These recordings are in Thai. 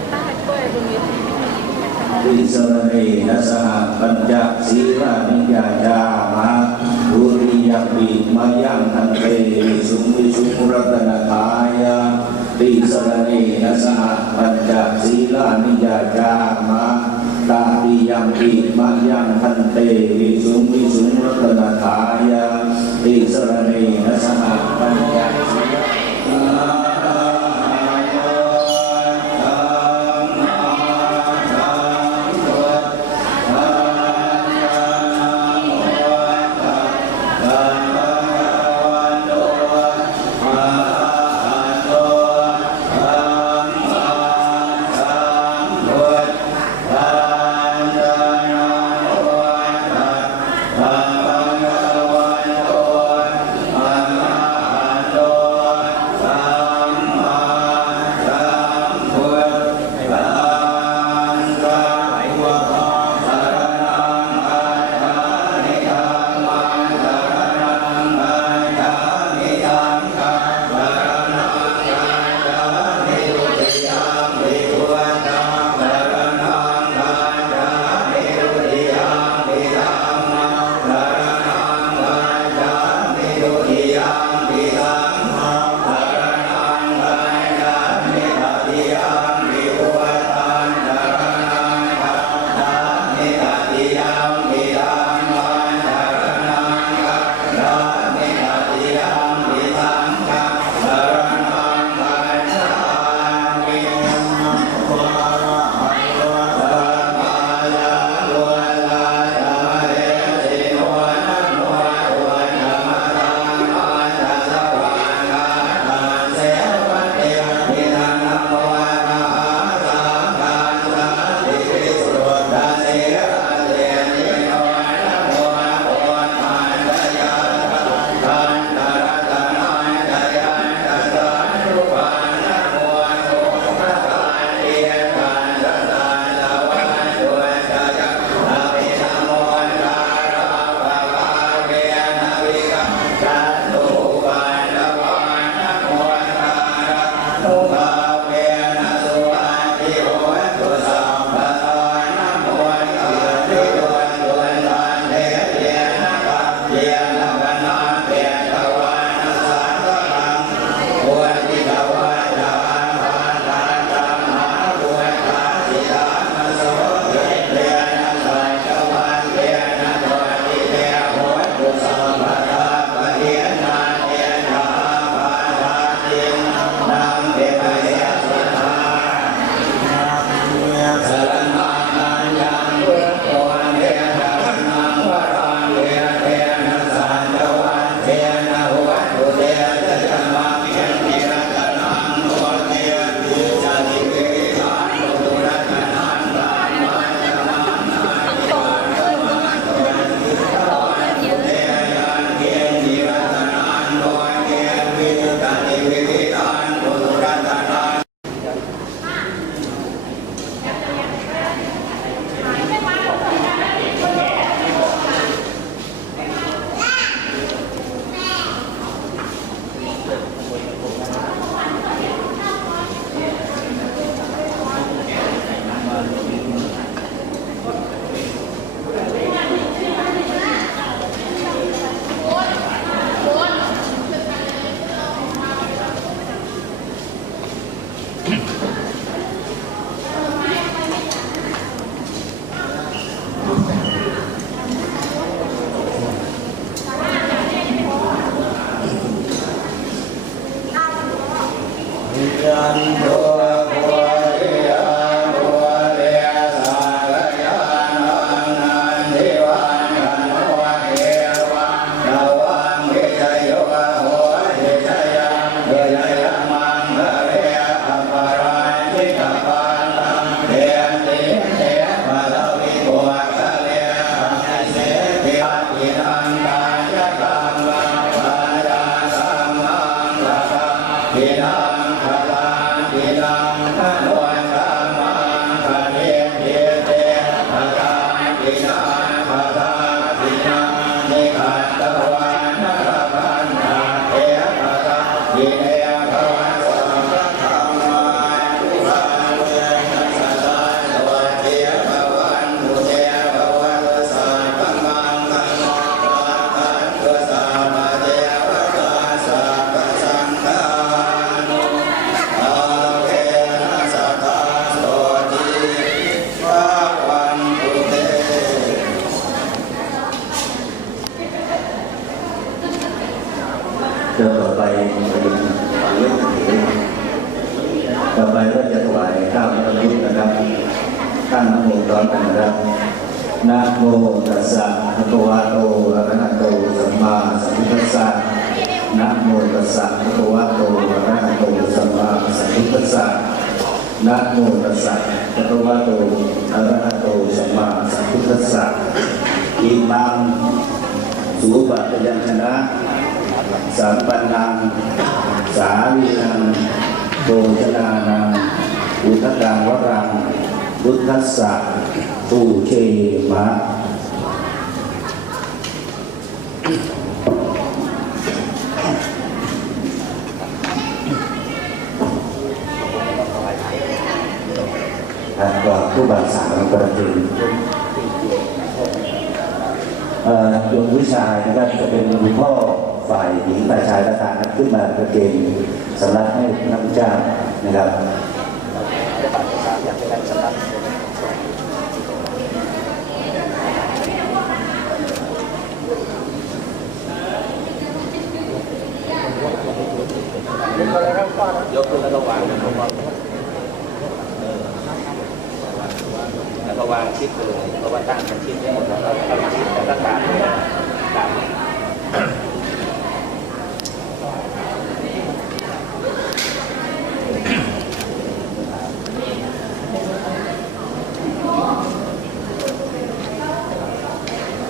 กติป้ายกล้วยบนเวทีไม่มีมาทำวิสรเนนะสหปัญจศีลานิยาจามาบุริยปิมายังทันเตสุงวิสุงรัตนทายาติสรเนนะสหปัญจศีลานิยาจามาตาติยังปิมายังทันเตสุงวิสุงรัตนทายาติสรเนนะสหปัญจศีล ร้อมกันนะครับนะโมตัสสะภะคะวะโตอะระหะโตสัมมาสัมพุทธัสสะนะโมตัสสะภะคะวะโตอะระหะโตสัมมาสัมพุทธัสสะนะโมตัสสะภะคะวะโตอะระหะโตสัมมาสัมพุทธัสสะอิมังสุปฏิยัญชนะสัมปันนังสาลีนังโภชนานังอุทกังวรัง พุทธสสะตูเชมะก่อนผู้บาสาวประเทศเอ่อโยมผู้ชายนะครับจะเป็นคุณพ่อฝ่ายหญิงฝ่ายชายประธานขึ้นมาประเกณฑ์สำหรับให้นักวิจารนะครับ ยกขึ้น แล้วก็วางชิดเลยเพราะว่าตั้งเป็นชิดให้หมดแล้วก็ตั้งชิดแล้วก็กาดกาด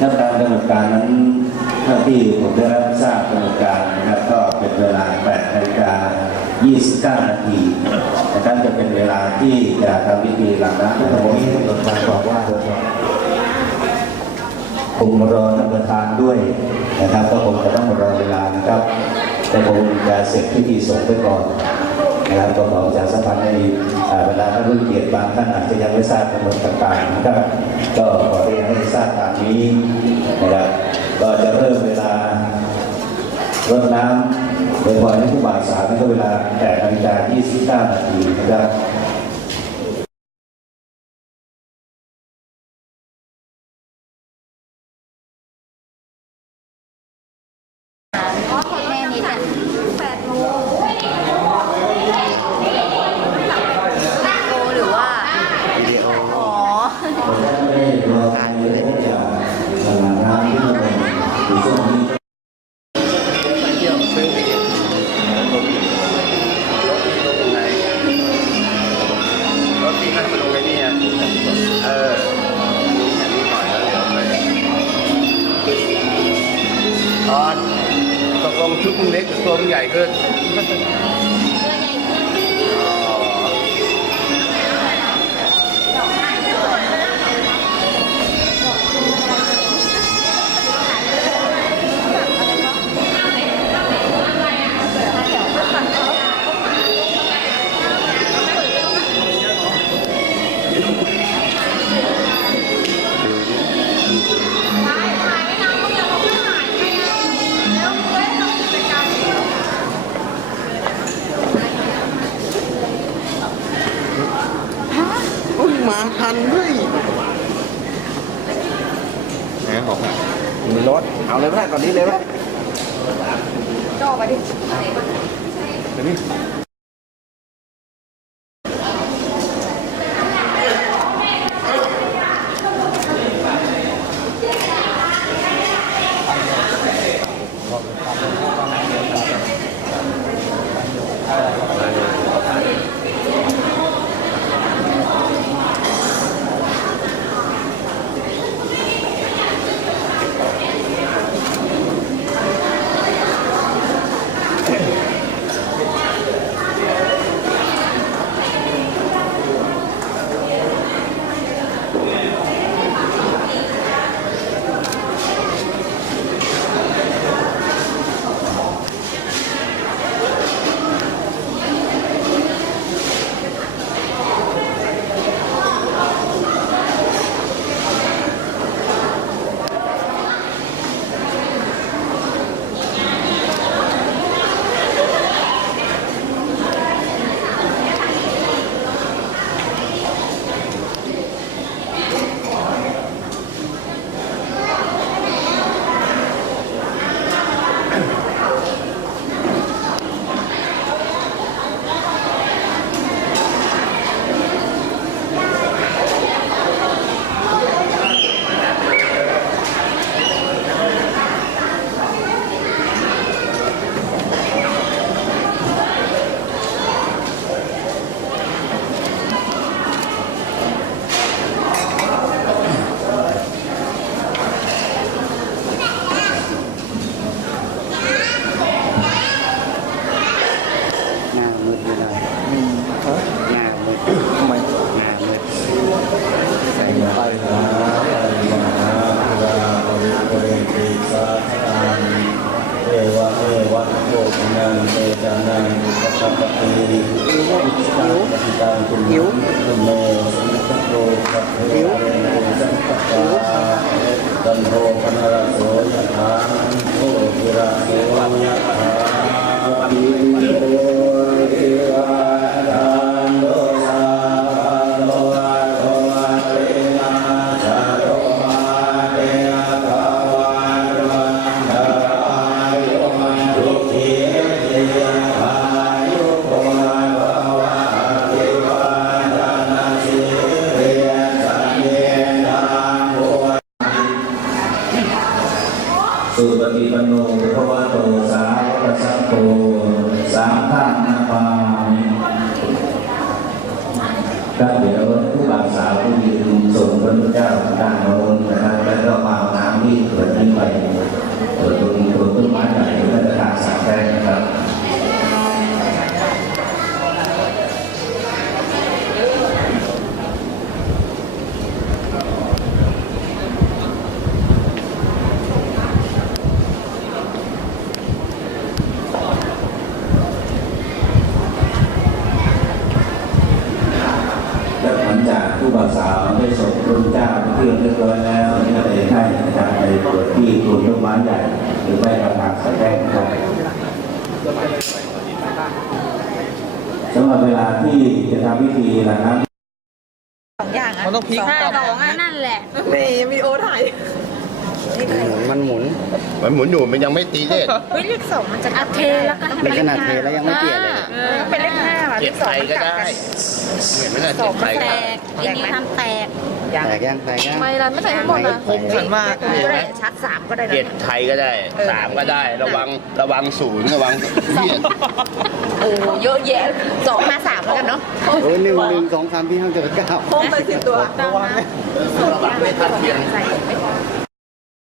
นักการกำหนดการนั้นเท่าที่ผมได้รับทราบกำหนดการ 29 นาทีนะครับจะเป็นเวลาที่จะทำพิธีหลังน้ำพระโมนี้กำหนดกาบอกว่าคงรอท่านประธานด้วยนะครับก็คงจะต้องรอเวลานะครับ แต่คงจะเสร็จพิธีสงฆ์ไปก่อนนะครับก็ขอจะสัมพันธ์ในเวลาท่านผู้เกียรติบางท่านอาจจะยังไม่ทราบกำหนดต่างๆนะครับก็ขอเรียนให้ทราบตามนี้นะครับก็จะเริ่มเวลารดน้ำ โดยพรให้ผู้บ่าวสาวนั่นเวลา8นาฬิกา29นาทีนะครับ ตั รถ เอาเลยไหมตอนนี้เลยไหมจ่อไปดิเดี๋ยวนี้ สัพพะเผู้บ่าวสาวได้ส่งพระพุทธเจ้าเที่ยวเรียบร้อยแล้วนี่ก็เลยให้นะครับไปเปิดที่ตัวต้นไม้ใหญ่หรือไม่กระถางสามแดงนครับสำหรับเวลาที่จะทำพิธีหลังน้ำสองอย่างอะมันต้องพลิกสกลับองอะนั่นแหละนี่วิดีโอถ่ายมันหมุน มันหมุนอยู่มันยังไม่ตีเลขเฮ้ยเลขสองมันจะอัพเทแล้วก็ให้เป็นขนาดเทแล้วยังไม่เปลี่ยนเลย เป็นเลข เจ็ดไทยก็ได้เห็นไหมล่ะเจ็ดไทยแตก็ได้กอีนี้ทำแตกแตกยังแตกยัง ไม่รันไม่ใส่ทั้งหมดนะคมขันมากก็ได้ชัดสามก็ได้นะเจ็ดไทยก็ได้สามก็ได้ ระวังระวังศูนย์ระวังเหี้ยโอ้เยอะแยะสองห้าสามแล้วกันเนาะโอ้ยหนึ่งหนึ่งสองสามที่ห้าเจ็ดเก้าคมไปสิบตัวตามนะระวังไม่ทัดเทียมใส่ไม่